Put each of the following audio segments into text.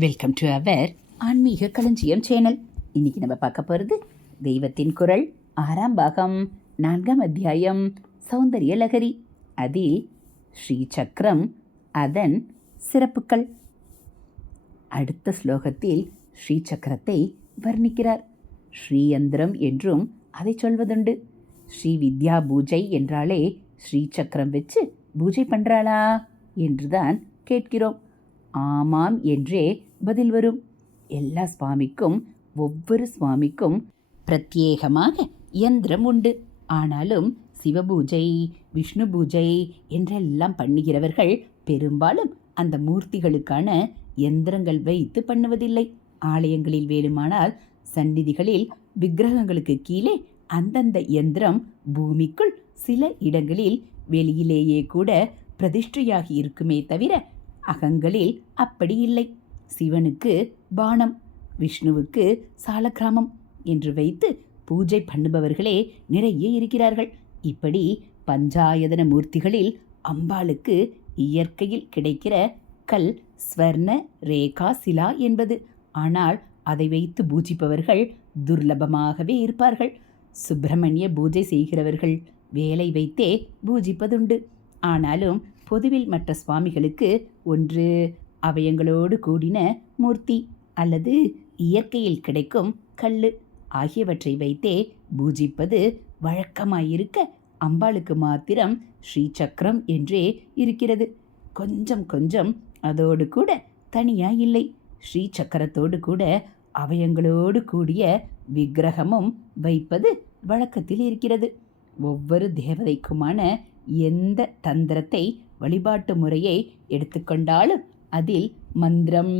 Welcome to our ஆன்மீக களஞ்சியம் channel. இன்னைக்கு நம்ம பார்க்க போகிறது தெய்வத்தின் குரல் ஆறாம் பாகம் நான்காம் அத்தியாயம் சௌந்தரிய லகரி. அதில் ஸ்ரீ சக்கரம் அதன் சிறப்புகள். அடுத்த ஸ்லோகத்தில் ஸ்ரீ சக்கரத்தை வர்ணிக்கிறார். ஸ்ரீயந்திரம் என்றும் அதை சொல்வதுண்டு. ஸ்ரீ வித்யா பூஜை என்றாலே ஸ்ரீ சக்கரம் வச்சு பூஜை பண்ணுறாளா என்றுதான் கேட்கிறோம். ஆமாம் என்றே பதில் வரும். எல்லா சுவாமிக்கும் ஒவ்வொரு சுவாமிக்கும் பிரத்யேகமாக யந்திரம் உண்டு. ஆனாலும் சிவபூஜை விஷ்ணு பூஜை என்றெல்லாம் பண்ணுகிறவர்கள் பெரும்பாலும் அந்த மூர்த்திகளுக்கான எந்திரங்கள் வைத்து பண்ணுவதில்லை. ஆலயங்களில் வேணுமானால் சந்நிதிகளில் விக்கிரகங்களுக்கு கீழே அந்தந்த எந்திரம் பூமிக்குள் சில இடங்களில் வெளியிலேயே கூட பிரதிஷ்டையாகி இருக்குமே தவிர அகங்களில் அப்படி இல்லை. சிவனுக்கு பானம் விஷ்ணுவுக்கு சாலக்கிராமம் என்று வைத்து பூஜை பண்ணுபவர்களே நிறைய இருக்கிறார்கள். இப்படி பஞ்சாயதன மூர்த்திகளில் அம்பாளுக்கு இயற்கையில் கிடைக்கிற கல் ஸ்வர்ண ரேகா சிலா என்பது. ஆனால் அதை வைத்து பூஜிப்பவர்கள் துர்லபமாகவே இருப்பார்கள். சுப்பிரமணிய பூஜை செய்கிறவர்கள் வேலை வைத்தே பூஜிப்பதுண்டு. ஆனாலும் பொதுவில் மற்ற சுவாமிகளுக்கு ஒன்று. அவயங்களோடு கூடின மூர்த்தி அல்லது இயற்கையில் கிடைக்கும் கல்லு ஆகியவற்றை வைத்தே பூஜிப்பது வழக்கமாயிருக்க அம்பாளுக்கு மாத்திரம் ஸ்ரீ சக்கரம் என்றே இருக்கிறது. கொஞ்சம் கொஞ்சம் அதோடு கூட தனியாக இல்லை ஸ்ரீ சக்கரத்தோடு கூட அவயங்களோடு கூடிய விக்கிரகமும் வைப்பது வழக்கத்தில் இருக்கிறது. ஒவ்வொரு தேவதைக்குமான எந்த தந்திரத்தை வழிபாட்டு முறையை எடுத்துக்கொண்டாலும் அதில் மந்திரம்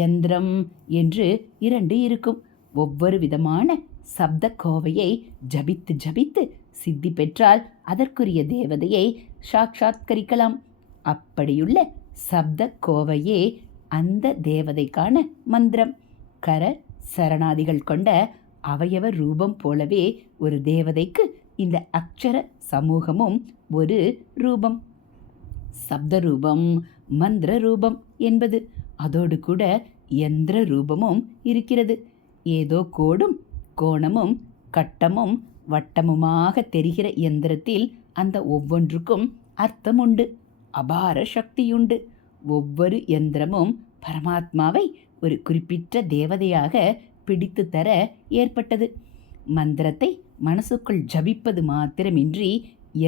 யந்திரம் என்று இரண்டு இருக்கும். ஒவ்வொரு விதமான சப்த கோவையை ஜபித்து ஜபித்து சித்தி பெற்றால் அதற்குரிய தேவதையை சாட்சாத்கரிக்கலாம். அப்படியுள்ள சப்த கோவையே அந்த தேவதைக்கான மந்திரம். கர சரணாதிகள் கொண்ட அவயவ ரூபம் போலவே ஒரு தேவதைக்கு இந்த அக்ஷர சமூகமும் ஒரு ரூபம். சப்த ரூபம் மந்திர ரூபம் என்பது. அதோடு கூட யந்திர ரூபமும் இருக்கிறது. ஏதோ கோடும் கோணமும் கட்டமும் வட்டமுமாக தெரிகிற யந்திரத்தில் அந்த ஒவ்வொன்றுக்கும் அர்த்தம் உண்டு அபார சக்தியுண்டு. ஒவ்வொரு எந்திரமும் பரமாத்மாவை ஒரு குறிப்பிட்ட தேவதையாக பிடித்து தர ஏற்பட்டது. மந்திரத்தை மனசுக்குள் ஜபிப்பது மாத்திரமின்றி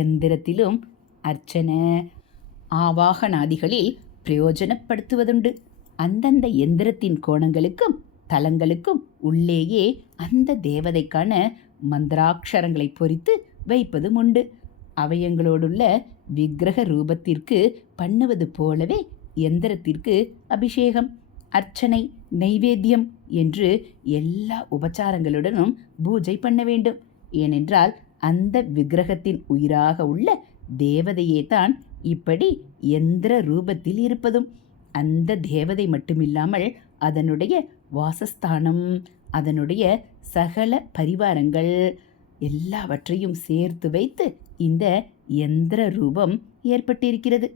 எந்திரத்திலும் அர்ச்சனை ஆவாகனாதிகளில் பிரயோஜனப்படுத்துவதுண்டு. அந்தந்த எந்திரத்தின் கோணங்களுக்கும் தலங்களுக்கும் உள்ளேயே அந்த தேவதைக்கான மந்திராட்சரங்களை பொறித்து வைப்பதும் உண்டு அவயங்களோடுள்ள விக்கிரக ரூபத்திற்கு பண்ணுவது போலவே எந்திரத்திற்கு அபிஷேகம் அர்ச்சனை நைவேத்தியம் என்று எல்லா உபச்சாரங்களுடனும் பூஜை பண்ண வேண்டும். ஏனென்றால் அந்த விக்கிரகத்தின் உயிராக உள்ள தேவதையே தான் இப்படி எந்திர ரூபத்தில் இருப்பதும் அந்த தேவதை மட்டுமில்லாமல் அதனுடைய வாசஸ்தானம் அதனுடைய சகல பரிவாரங்கள் எல்லாவற்றையும் சேர்த்து வைத்து இந்த எந்திர ரூபம் ஏற்பட்டிருக்கிறது.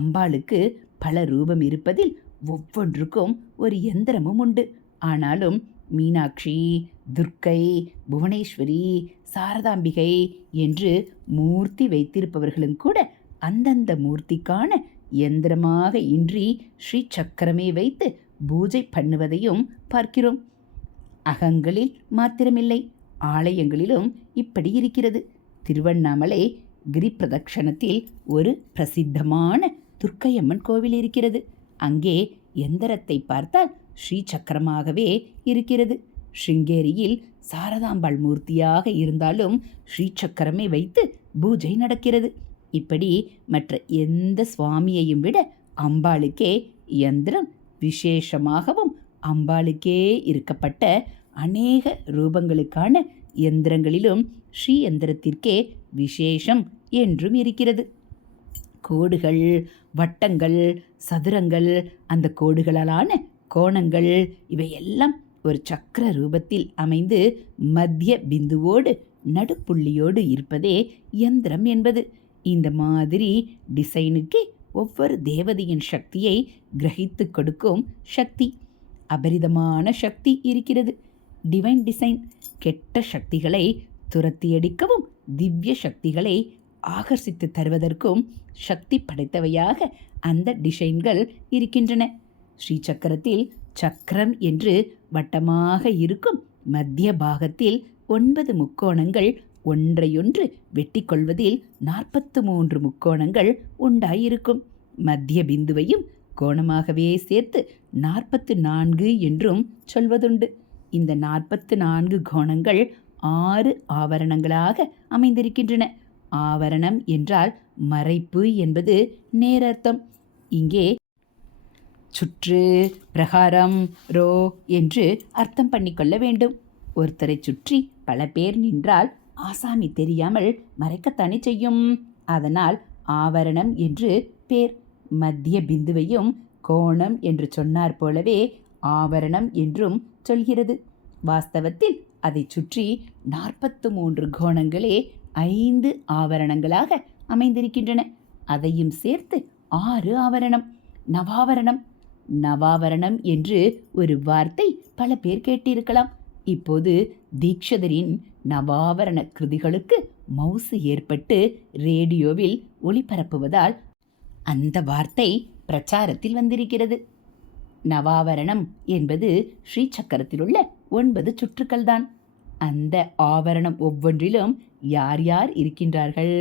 அம்பாளுக்கு பல ரூபம் இருப்பதில் ஒவ்வொன்றுக்கும் ஒரு எந்திரமும் உண்டு. ஆனாலும் மீனாட்சி துர்க்கை புவனேஸ்வரி சாரதாம்பிகை என்று மூர்த்தி வைத்திருப்பவர்களும் கூட அந்தந்த மூர்த்திக்கான இயந்திரமாக இன்றி ஸ்ரீ சக்கரமே வைத்து பூஜை பண்ணுவதையும் பார்க்கிறோம். அகங்களில் மாத்திரமில்லை ஆலயங்களிலும் இப்படி இருக்கிறது. திருவண்ணாமலை கிரிப்பிரதக்ஷணத்தில் ஒரு பிரசித்தமான துர்க்கையம்மன் கோவில் இருக்கிறது. அங்கே எந்திரத்தை பார்த்தால் ஸ்ரீ சக்கரமாகவே இருக்கிறது. ஸ்ருங்கேரியில் சாரதாம்பாள் மூர்த்தியாக இருந்தாலும் ஸ்ரீ சக்கரமே வைத்து பூஜை நடக்கிறது. இப்படி மற்ற எந்த சுவாமியையும் விட அம்பாளுக்கே யந்திரம் விசேஷமாகவும் அம்பாளுக்கே இருக்கப்பட்ட அநேக ரூபங்களுக்கான எந்திரங்களிலும் ஸ்ரீ யந்திரத்திற்கே விசேஷம் என்றும் இருக்கிறது. கோடுகள் வட்டங்கள் சதுரங்கள் அந்த கோடுகளாலான கோணங்கள் இவையெல்லாம் ஒரு சக்கர ரூபத்தில் அமைந்து மத்திய பிந்துவோடு நடுப்புள்ளியோடு இருப்பதே யந்திரம் என்பது. இந்த மாதிரி டிசைனுக்கு ஒவ்வொரு தேவதையின் சக்தியை கிரகித்து கொடுக்கும் சக்தி அபரிதமான சக்தி இருக்கிறது. டிவைன் டிசைன் கெட்ட சக்திகளை துரத்தியடிக்கவும் திவ்ய சக்திகளை ஆகர்ஷித்து தருவதற்கும் சக்தி படைத்தவையாக அந்த டிசைன்கள் இருக்கின்றன. ஸ்ரீ சக்கரத்தில் சக்கரம் என்று வட்டமாக இருக்கும் மத்திய பாகத்தில் ஒன்பது முக்கோணங்கள் ஒன்றையொன்று வெட்டிக்கொள்வதில் நாற்பத்து மூன்று முக்கோணங்கள் உண்டாயிருக்கும். மத்திய பிந்துவையும் கோணமாகவே சேர்த்து நாற்பத்து நான்கு என்றும் சொல்வதுண்டு. இந்த நாற்பத்து நான்கு கோணங்கள் ஆறு ஆவரணங்களாக அமைந்திருக்கின்றன. ஆவரணம் என்றால் மறைப்பு என்பது நேரர்த்தம். இங்கே சுற்று பிரகாரம் ரோ என்று அர்த்தம் பண்ணிக்கொள்ள வேண்டும். ஒருத்தரை சுற்றி பல பேர் நின்றால் ஆசாமி தெரியாமல் மறைக்கத்தானே செய்யும்? அதனால் ஆவரணம் என்று பேர் மத்திய பிந்துவையும் கோணம் என்று சொன்னார் போலவே ஆவரணம் என்றும் சொல்கிறது. வாஸ்தவத்தில் அதை சுற்றி நாற்பத்து மூன்று கோணங்களே ஐந்து ஆவரணங்களாக அமைந்திருக்கின்றன. அதையும் சேர்த்து ஆறு ஆவரணம் நவாவரணம். நவாவரணம் என்று ஒரு வார்த்தை பல பேர் கேட்டிருக்கலாம். இப்போது தீக்ஷதரின் நவாவரண கிருதிகளுக்கு மவுசு ஏற்பட்டு ரேடியோவில் ஒளிபரப்புவதால் அந்த வார்த்தை பிரச்சாரத்தில் வந்திருக்கிறது. நவாவரணம் என்பது ஸ்ரீ சக்கரத்தில் உள்ள ஒன்பது சுற்றுக்கள்தான். அந்த ஆவரணம் ஒவ்வொன்றிலும் யார் யார் இருக்கின்றார்கள்?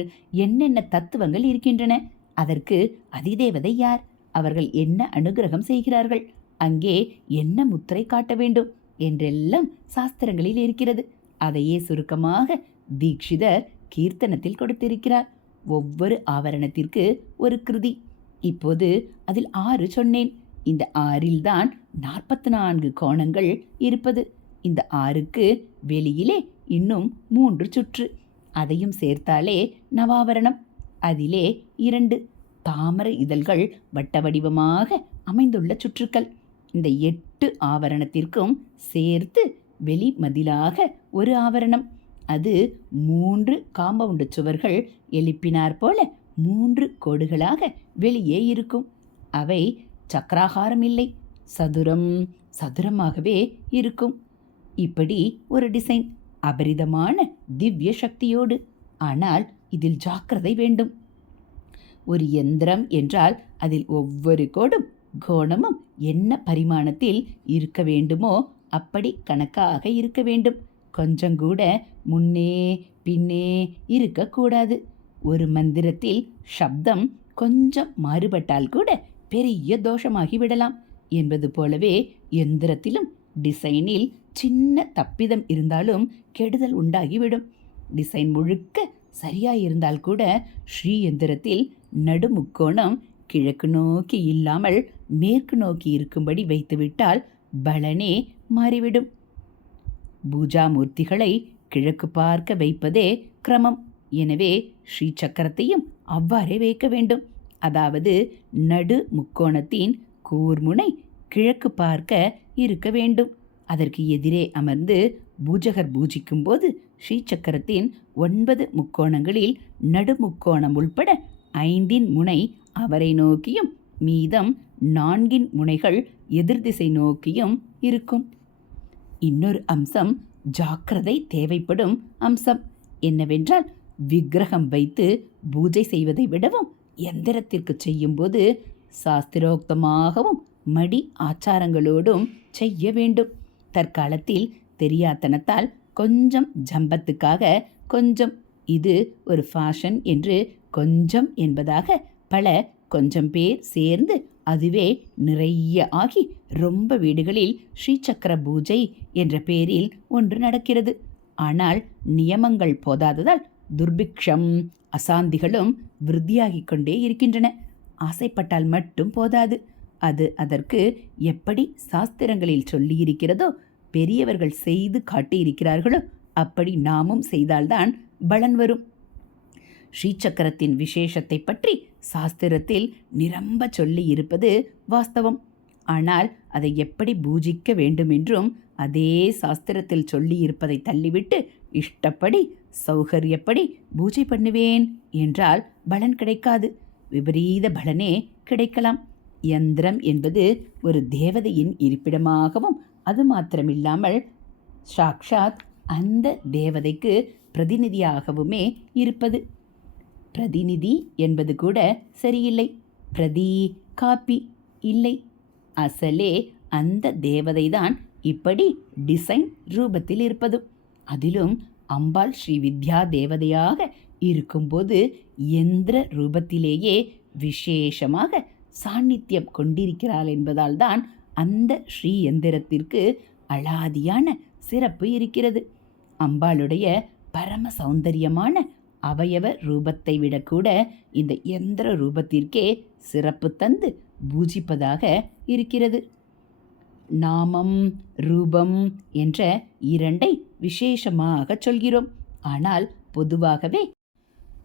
என்னென்ன தத்துவங்கள் இருக்கின்றன? அதற்கு அதிதேவதை யார்? அவர்கள் என்ன அனுகிரகம் செய்கிறார்கள்? அங்கே என்ன முத்திரை காட்ட வேண்டும்? என்றெல்லாம் சாஸ்திரங்களில் இருக்கிறது. அதையே சுருக்கமாக தீக்ஷிதர் கீர்த்தனத்தில் கொடுத்திருக்கிறார். ஒவ்வொரு ஆவரணத்திற்கு ஒரு கிருதி. இப்போது அதில் ஆறு சொன்னேன். இந்த ஆறில்தான் நாற்பத்தி நான்கு கோணங்கள் இருப்பது. இந்த ஆறுக்கு வெளியிலே இன்னும் மூன்று சுற்று. அதையும் சேர்த்தாலே நவாவரணம். அதிலே இரண்டு. தாமரை இதழ்கள் வட்ட வடிவமாக அமைந்துள்ள சுற்றுக்கள். இந்த எட்டு ஆவரணத்திற்கும் சேர்த்து வெளி மதிலாக ஒரு ஆவரணம். அது மூன்று காம்பவுண்டு சுவர்கள் எழுப்பினார் போல மூன்று கோடுகளாக வெளியே இருக்கும். அவை சக்கராகாரம் இல்லை சதுரம் சதுரமாகவே இருக்கும். இப்படி ஒரு டிசைன் அபரிதமான திவ்ய சக்தியோடு. ஆனால் இதில் ஜாக்கிரதை வேண்டும். ஒரு எந்திரம் என்றால் அதில் ஒவ்வொரு கோடும் கோணமும் என்ன பரிமாணத்தில் இருக்க வேண்டுமோ அப்படி கணக்காக இருக்க வேண்டும். கொஞ்சம் கூட முன்னே பின்னே இருக்கக்கூடாது ஒரு மந்திரத்தில் சப்தம் கொஞ்சம் மாறுபட்டால் கூட பெரிய தோஷமாகி விடலாம் என்பது போலவே எந்திரத்திலும் டிசைனில் சின்ன தப்பிதம் இருந்தாலும் கெடுதல் உண்டாகிவிடும். டிசைன் முழுக்க சரியாயிருந்தால் கூட ஸ்ரீ எந்திரத்தில் நடுமுக்கோணம் கிழக்கு நோக்கி இல்லாமல் மேற்கு நோக்கி இருக்கும்படி வைத்துவிட்டால் பலனே மாறிவிடும். பூஜாமூர்த்திகளை கிழக்கு பார்க்க வைப்பதே கிரமம். எனவே ஸ்ரீ சக்கரத்தையும் அவ்வாறே வைக்க வேண்டும். அதாவது நடு முக்கோணத்தின் கூர்முனை கிழக்கு பார்க்க இருக்க வேண்டும். அதற்கு எதிரே அமர்ந்து பூஜகர் பூஜிக்கும் போது ஸ்ரீசக்கரத்தின் ஒன்பது முக்கோணங்களில் நடுமுக்கோணம் உள்பட ஐந்தின் முனை அவரை நோக்கியும் மீதம் நான்கின் முனைகள் எதிர்திசை நோக்கியும் இருக்கும். இன்னொரு அம்சம் ஜாக்கிரதை தேவைப்படும் அம்சம். என்னவென்றால் விக்கிரகம் வைத்து பூஜை செய்வதை விடவும் எந்திரத்திற்கு செய்யும்போது சாஸ்திரோக்தமாகவும் மடி ஆச்சாரங்களோடும் செய்ய வேண்டும். தற்காலத்தில் தெரியாத்தனத்தால் கொஞ்சம் ஜம்பத்துக்காக கொஞ்சம் இது ஒரு ஃபேஷன் என்று கொஞ்சம் என்பதாக பல கொஞ்சம் பேர் சேர்ந்து அதுவே நிறைய ஆகி ரொம்ப வீடுகளில் ஸ்ரீசக்கர பூஜை என்ற பேரில் ஒன்று நடக்கிறது. ஆனால் நியமங்கள் போதாததால் துர்பிக்ஷம் அசாந்திகளும் விருத்தியாகிக் கொண்டே இருக்கின்றன. ஆசைப்பட்டால் மட்டும் போதாது. அது அதற்கு எப்படி சாஸ்திரங்களில் சொல்லியிருக்கிறதோ பெரியவர்கள் செய்து காட்டியிருக்கிறார்களோ அப்படி நாமும் செய்தால்தான் பலன் வரும். ஸ்ரீசக்கரத்தின் விசேஷத்தை பற்றி சாஸ்திரத்தில் நிரம்ப சொல்லி இருப்பது வாஸ்தவம். ஆனால் அதை எப்படி பூஜிக்க வேண்டுமென்றும் அதே சாஸ்திரத்தில் சொல்லி இருப்பதை தள்ளிவிட்டு இஷ்டப்படி சௌகரியப்படி பூஜை பண்ணுவேன் என்றால் பலன் கிடைக்காது. விபரீத பலனே கிடைக்கலாம். யந்திரம் என்பது ஒரு தேவதையின் இருப்பிடமாகவும் அது மாத்திரமில்லாமல் சாக்ஷாத் அந்த தேவதைக்கு பிரதிநிதியாகவுமே இருப்பது. பிரதிநிதி என்பது கூட சரியில்லை. பிரதி காப்பி இல்லை. அசலே அந்த தேவதைதான் இப்படி டிசைன் ரூபத்தில் இருப்பது. அதிலும் அம்பாள் ஸ்ரீ வித்யா தேவதையாக இருக்கும்போது எந்திர ரூபத்திலேயே விசேஷமாக சாநித்தியம் கொண்டிருக்கிறாள் என்பதால் தான் அந்த ஸ்ரீ எந்திரத்திற்கு அலாதியான சிறப்பு இருக்கிறது. அம்பாளுடைய பரம சௌந்தரியமான அவயவ ரூபத்தை விட கூட இந்த எந்திர ரூபத்திற்கே சிறப்பு தந்து பூஜிப்பதாக இருக்கிறது. நாமம் ரூபம் என்ற இரண்டை விசேஷமாக சொல்கிறோம். ஆனால் பொதுவாகவே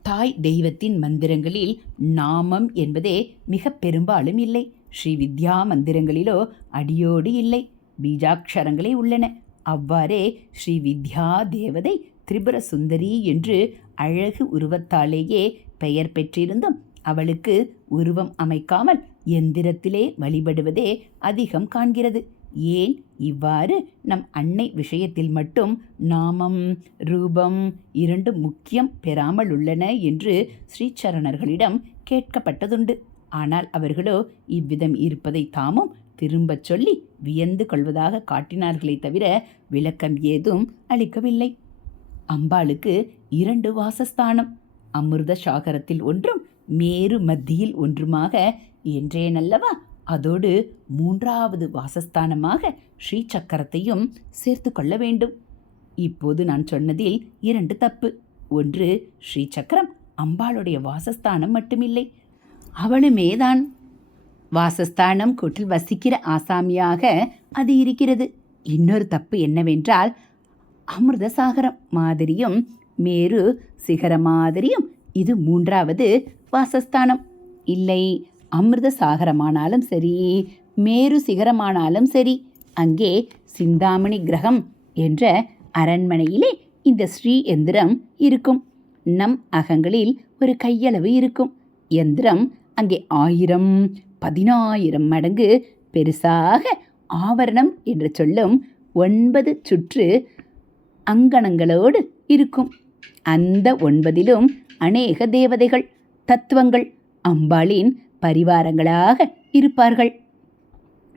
தாய் தெய்வத்தின் மந்திரங்களில் நாமம் என்பதே மிக பெரும்பாலும் இல்லை. ஸ்ரீ வித்யா மந்திரங்களிலோ அடியோடு இல்லை. பீஜாட்சரங்களே உள்ளன. அவ்வாறே ஸ்ரீ வித்யா தேவதை திரிபுர சுந்தரி என்று அழகு உருவத்தாலேயே பெயர் பெற்றிருந்தும் அவளுக்கு உருவம் அமைக்காமல் எந்திரத்திலே வழிபடுவதே அதிகம் காண்கிறது. ஏன்? இவ்வாறு நம் அன்னை விஷயத்தில் மட்டும் நாமம் ரூபம் இரண்டு முக்கியம் பெறாமல் உள்ளன என்று ஸ்ரீசரணர்களிடம் கேட்கப்பட்டதுண்டு. ஆனால் அவர்களோ இவ்விதம் இருப்பதை தாமும் திரும்பச் சொல்லி வியந்து கொள்வதாக காட்டினார்களே தவிர விளக்கம் ஏதும் அளிக்கவில்லை. அம்பாளுக்கு இரண்டு வாசஸ்தானம். அமிர்த சாகரத்தில் ஒன்றும் மேரு மத்தியில் ஒன்றுமாக என்றேனல்லவா? அதோடு மூன்றாவது வாசஸ்தானமாக ஸ்ரீ சக்கரத்தையும் சேர்த்து கொள்ள வேண்டும். இப்போது நான் சொன்னதில் இரண்டு தப்பு. ஒன்று ஸ்ரீ சக்கரம் அம்பாளுடைய வாசஸ்தானம் மட்டுமில்லை. அவளுமேதான் வாசஸ்தானம் கூட்டில் வசிக்கிற ஆசாமியாக அது இருக்கிறது. இன்னொரு தப்பு என்னவென்றால் அமிர்தசாகரம் மாதிரியும் மேரு சிகர மாதிரியும் இது மூன்றாவது வாசஸ்தானம். இல்லை அமிர்த சாகரமானாலும் சரி மேரு சிகரமானாலும் சரி அங்கே சிந்தாமணி கிரகம் என்ற அரண்மனையிலே இந்த ஸ்ரீ எந்திரம் இருக்கும். நம் அகங்களில் ஒரு கையளவு இருக்கும். எந்திரம் அங்கே ஆயிரம் பதினாயிரம் மடங்கு பெருசாக ஆவரணம் என்று சொல்லும் ஒன்பது சுற்று அங்கணங்களோடு இருக்கும். அந்த ஒன்பதிலும் அநேக தேவதைகள் தத்துவங்கள் அம்பாளின் பரிவாரங்களாக இருப்பார்கள்.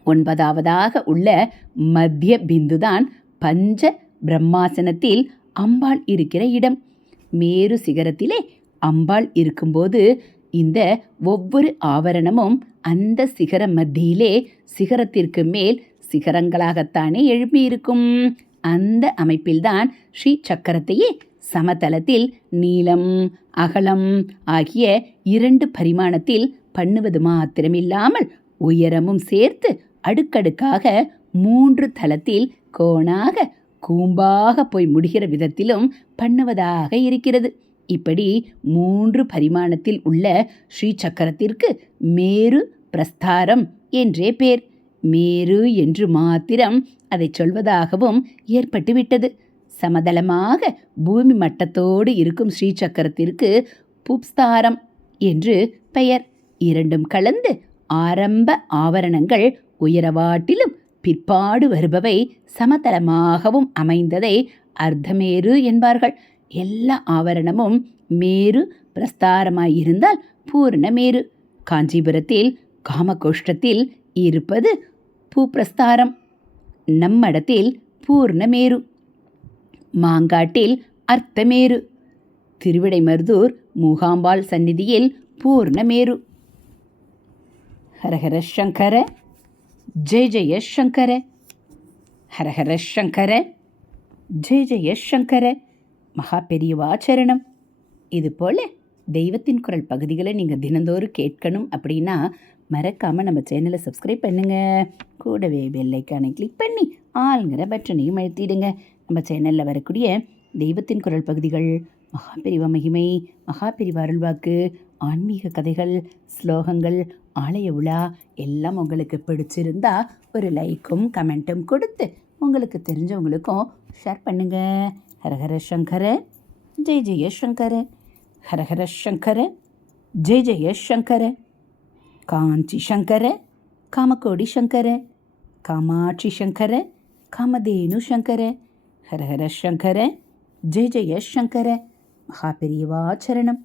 ஒன்பதாவதாக உள்ள மத்திய பிந்துதான் பஞ்ச பிரம்மாசனத்தில் அம்பாள் இருக்கிற இடம். மேரு சிகரத்திலே அம்பாள் இருக்கும்போது இந்த ஒவ்வொரு ஆவரணமும் அந்த சிகர மத்தியிலே சிகரத்திற்கு மேல் சிகரங்களாகத்தானே எழுப்பியிருக்கும் அந்த அமைப்பில்தான் ஸ்ரீ சக்கரத்தையே சமதளத்தில் நீளம் அகலம் ஆகிய இரண்டு பரிமாணத்தில் பண்ணுவது மாத்திரமில்லாமல் உயரமும் சேர்த்து அடுக்கடுக்காக மூன்று தளத்தில் கோணாக கூம்பாக போய் முடிகிற விதத்திலும் பண்ணுவதாக இருக்கிறது. இப்படி மூன்று பரிமாணத்தில் உள்ள ஸ்ரீ சக்கரத்திற்கு மேரு பிரஸ்தாரம் என்றே பேர். மேரு என்று மாத்திரம் அதை சொல்வதாகவும் ஏற்பட்டுவிட்டது. சமதளமாக பூமி மட்டத்தோடு இருக்கும் ஸ்ரீ சக்கரத்திற்கு புப்ஸ்தாரம் என்று பெயர். இரண்டும் கலந்து ஆரம்ப ஆவரணங்கள் உயரவாட்டிலும் பிற்பாடு வருபவை சமதளமாகவும் அமைந்ததை அர்த்தமேரு என்பார்கள். எல்லா ஆவரணமும் மேரு பிரஸ்தாரமாயிருந்தால் பூர்ணமேரு. காஞ்சிபுரத்தில் காமகோஷ்டத்தில் இருப்பது பூப்பிரஸ்தாரம். நம்மடத்தில் பூர்ணமேரு. மாங்காட்டில் அர்த்தமேரு. திருவிடைமருதூர் மூகாம்பாள் சந்நிதியில் பூர்ணமேரு. ஹரஹர சங்கர ஜெய ஜெய சங்கர. ஹரஹர சங்கர ஜெய ஜெய சங்கர. மகா பெரியவாச்சரணம் இது போல் தெய்வத்தின் குரல் பகுதிகளை நீங்கள் தினந்தோறும் கேட்கணும் அப்படின்னா மறக்காமல் நம்ம சேனலை சப்ஸ்கிரைப் பண்ணுங்கள் கூடவே பெல்லைக்கானை கிளிக் பண்ணி ஆளுங்கிற பட்டனையும் அழுத்திடுங்க. நம்ம சேனலில் வரக்கூடிய தெய்வத்தின் குரல் பகுதிகள் மகாபிரிவ மகிமை மகாபெரிவ அருள்வாக்கு ஆன்மீக கதைகள் ஸ்லோகங்கள் ஆலய உலா எல்லாம் உங்களுக்கு பிடிச்சிருந்தா ஒரு லைக்கும் கமெண்ட்டும் கொடுத்து உங்களுக்கு தெரிஞ்சவங்களுக்கும் ஷேர் பண்ணுங்க. ஹரஹர சங்கர ஜெய் ஜெய சங்கர. ஹரஹர சங்கர ஜெய் ஜெய சங்கர. காஞ்சி சங்கர காமக்கோடி சங்கர. காமாட்சி சங்கர காமதேனு சங்கர ஹரஹர சங்கர ஜெய ஜெய சங்கர மகாபெரியவா சரணம்.